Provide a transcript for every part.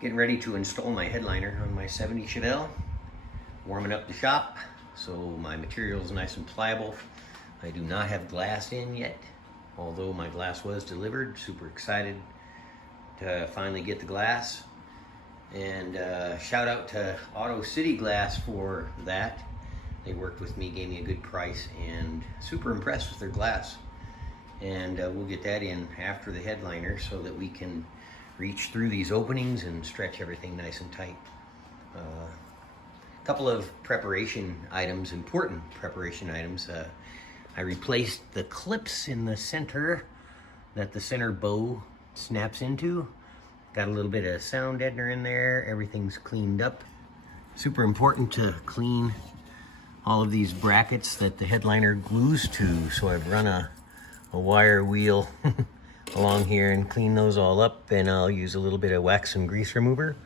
Getting ready to install my headliner on my 70 Chevelle. Warming up the shop so my material is nice and pliable. I do not have glass in yet, although my glass was delivered. Super excited to finally get the glass. And shout out to Auto City Glass for that. They worked with me, gave me a good price, and super impressed with their glass. And we'll get that in after the headliner so that we can reach through these openings and stretch everything nice and tight. A couple of preparation items, important preparation items. I replaced the clips in the center that the center bow snaps into. Got a little bit of sound deadener in there. Everything's cleaned up. Super important to clean all of these brackets that the headliner glues to. So I've run a wire wheel along here and clean those all up, and I'll use a little bit of wax and grease remover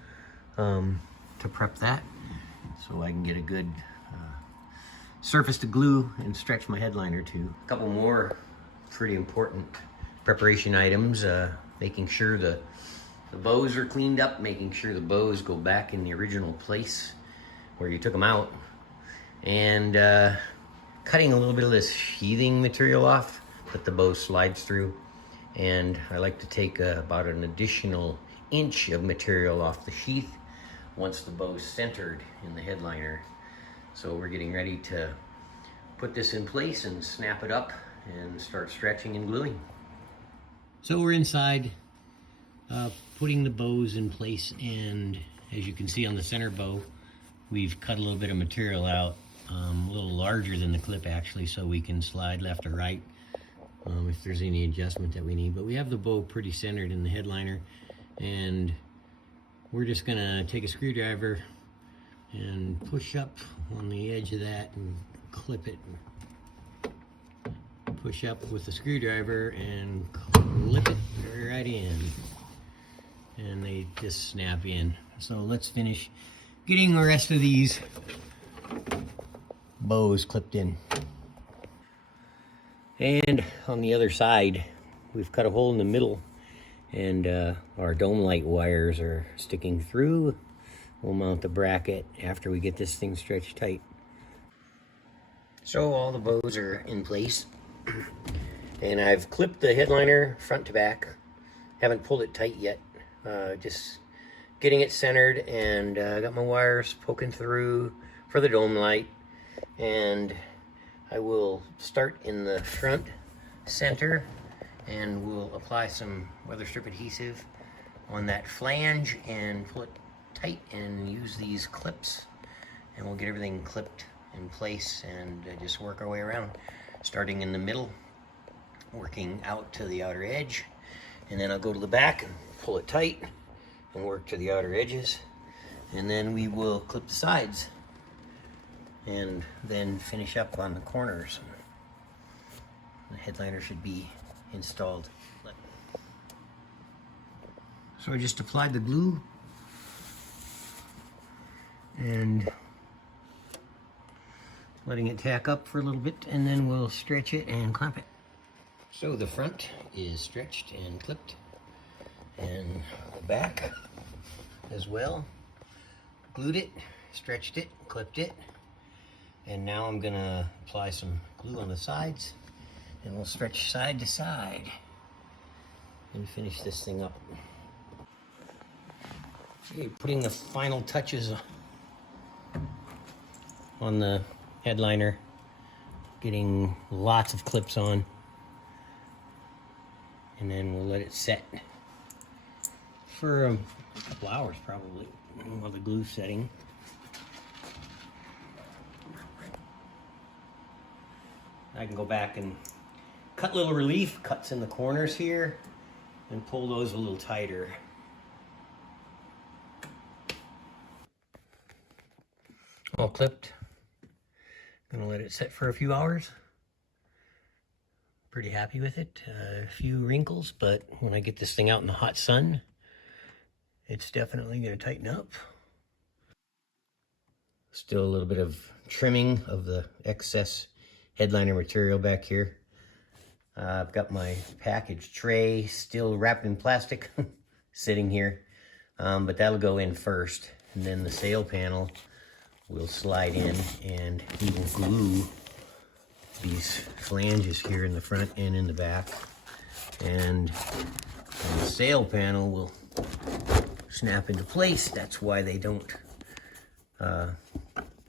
to prep that so I can get a good surface to glue and stretch my headliner to. A couple more pretty important preparation items, making sure the bows are cleaned up, making sure the bows go back in the original place where you took them out, and cutting a little bit of this sheathing material off that the bow slides through. And I like to take about an additional inch of material off the sheath once the bow's centered in the headliner. So we're getting ready to put this in place and snap it up and start stretching and gluing. So we're inside putting the bows in place, and as you can see on the center bow, we've cut a little bit of material out, a little larger than the clip actually, so we can slide left or right if there's any adjustment that we need. But we have the bow pretty centered in the headliner, and we're just gonna take a screwdriver and push up on the edge of that and clip it. Push up with the screwdriver and clip it right in, and they just snap in. So let's finish getting the rest of these bows clipped in. And on the other side, we've cut a hole in the middle, and our dome light wires are sticking through. We'll mount the bracket after we get this thing stretched tight. So all the bows are in place, and I've clipped the headliner front to back. Haven't pulled it tight yet, just getting it centered, and got my wires poking through for the dome light. And I will start in the front center, and we'll apply some weather strip adhesive on that flange and pull it tight and use these clips, and we'll get everything clipped in place and just work our way around, starting in the middle, working out to the outer edge, and then I'll go to the back and pull it tight and work to the outer edges, and then we will clip the sides and then finish up on the corners. The headliner should be installed. So I just applied the glue and letting it tack up for a little bit, and then we'll stretch it and clamp it. So the front is stretched and clipped, and the back as well. Glued it, stretched it, clipped it. And now I'm gonna apply some glue on the sides, and we'll stretch side to side and finish this thing up. Okay, putting the final touches on the headliner, getting lots of clips on, and then we'll let it set for a couple hours probably while the glue's setting. I can go back and cut little relief cuts in the corners here and pull those a little tighter. All clipped. Gonna let it set for a few hours. Pretty happy with it. A few wrinkles, but when I get this thing out in the hot sun, it's definitely gonna tighten up. Still a little bit of trimming of the excess headliner material back here. I've got my package tray still wrapped in plastic sitting here. but that'll go in first. And then the sail panel will slide in, and we will glue these flanges here in the front and in the back. And the sail panel will snap into place. That's why they don't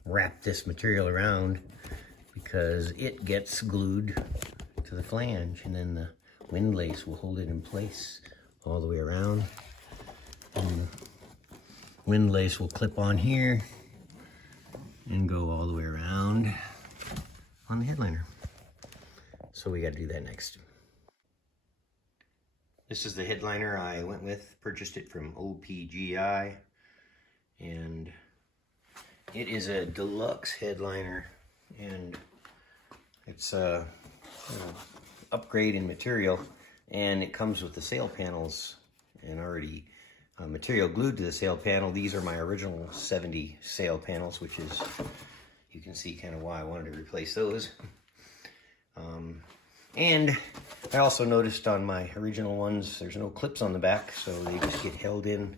wrap this material around, because it gets glued to the flange, and then the windlace will hold it in place all the way around. And the windlace will clip on here and go all the way around on the headliner. So we got to do that next. This is the headliner I went with, purchased it from OPGI, and it is a deluxe headliner, and it's a upgrade in material, and it comes with the sail panels and already material glued to the sail panel. These are my original 70 sail panels, which is, you can see kind of why I wanted to replace those. And I also noticed on my original ones, there's no clips on the back, so they just get held in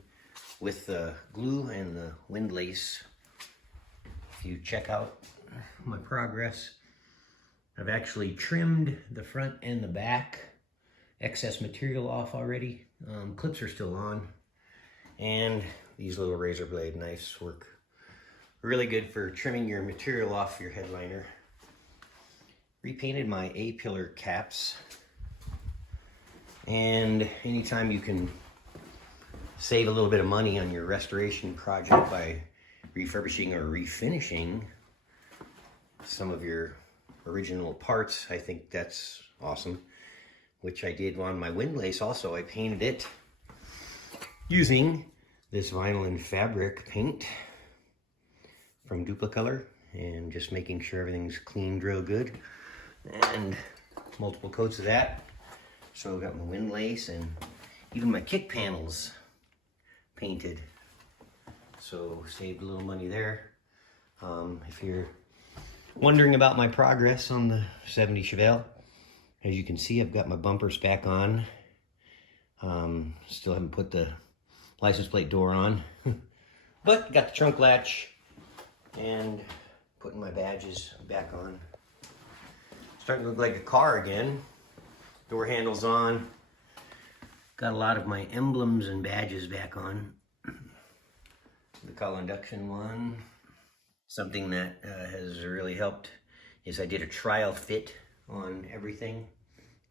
with the glue and the windlace. If you check out my progress, I've actually trimmed the front and the back excess material off already. Clips are still on, and these little razor blade knives work really good for trimming your material off your headliner. Repainted my A-pillar caps, and anytime you can save a little bit of money on your restoration project by refurbishing or refinishing some of your original parts, I think that's awesome. Which I did on my windlace also. I painted it using this vinyl and fabric paint from Duplicolor, and just making sure everything's cleaned real good, and multiple coats of that. So I've got my windlace and even my kick panels painted, so saved a little money there. If you're wondering about my progress on the 70 Chevelle, as you can see, I've got my bumpers back on. Still haven't put the license plate door on, but got the trunk latch and putting my badges back on. Starting to look like a car again. Door handles on. Got a lot of my emblems and badges back on. The call induction one. Something that has really helped is I did a trial fit on everything,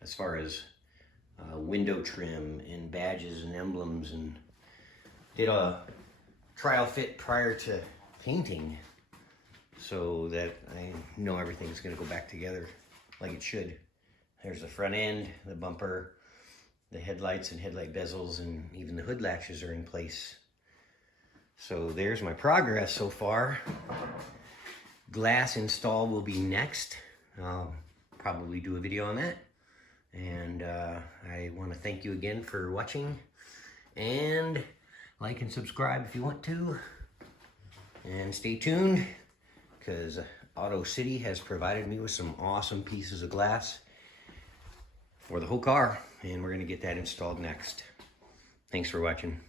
as far as window trim and badges and emblems, and did a trial fit prior to painting, so that I know everything's going to go back together like it should. There's the front end, the bumper, the headlights and headlight bezels, and even the hood latches are in place. So there's my progress so far. Glass install will be next. I'll probably do a video on that. And I want to thank you again for watching. And like and subscribe if you want to. And stay tuned, because Auto City has provided me with some awesome pieces of glass for the whole car, and we're going to get that installed next. Thanks for watching.